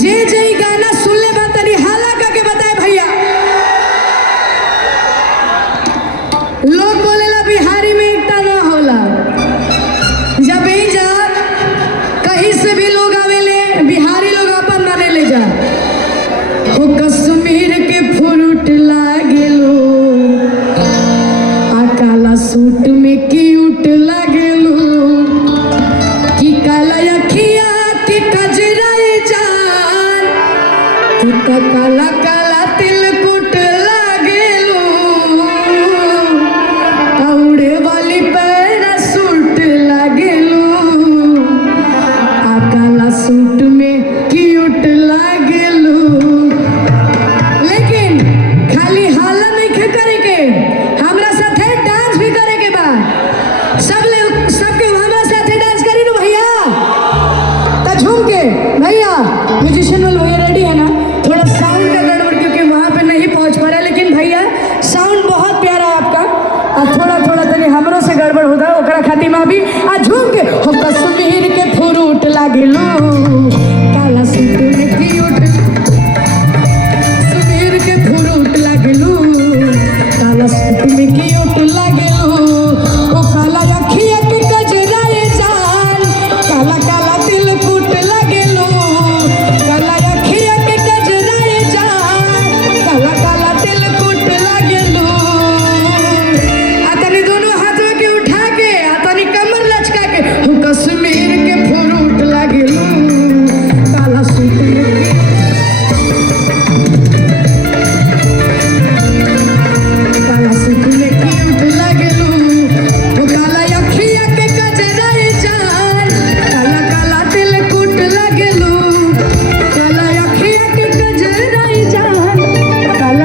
जे जे गाना सुन ले बा तनी हाला करके बताए भैया। लोग बोलेला बिहारी में एकता ना होला। जब जा कहीं से भी लोग आवेले बिहारी लोग अपन माने ले जा। हो कश्मीर के फ्रूट लागेलो आ काला सूट में क्यूट लागेलो कि काला अखिया के कजरा जान तू तो काला काला तिलकुट लागेलो उड़े वाली पैरासूट लागेलो आ काला सूट में क्यूट लागेलो। लेकिन खाली हाला नहीं करे के, हमरा साथे डांस भी करे के बा। सबके हमरा साथे डांस करी नु भैया तो झूम के। भैया म्यूजिशियन वाले भैया रेडी है ना? थोड़ा साउंड का गड़बड़ क्योंकि वहाँ पे नहीं पहुँच पा रहा, लेकिन भैया साउंड बहुत प्यारा है आपका और थोड़ा थोड़ा तनी हमरों से गड़बड़ होता है ओकरा खातिर में भी आ झूम के। हो कश्मीर के फ्रूट लागेलो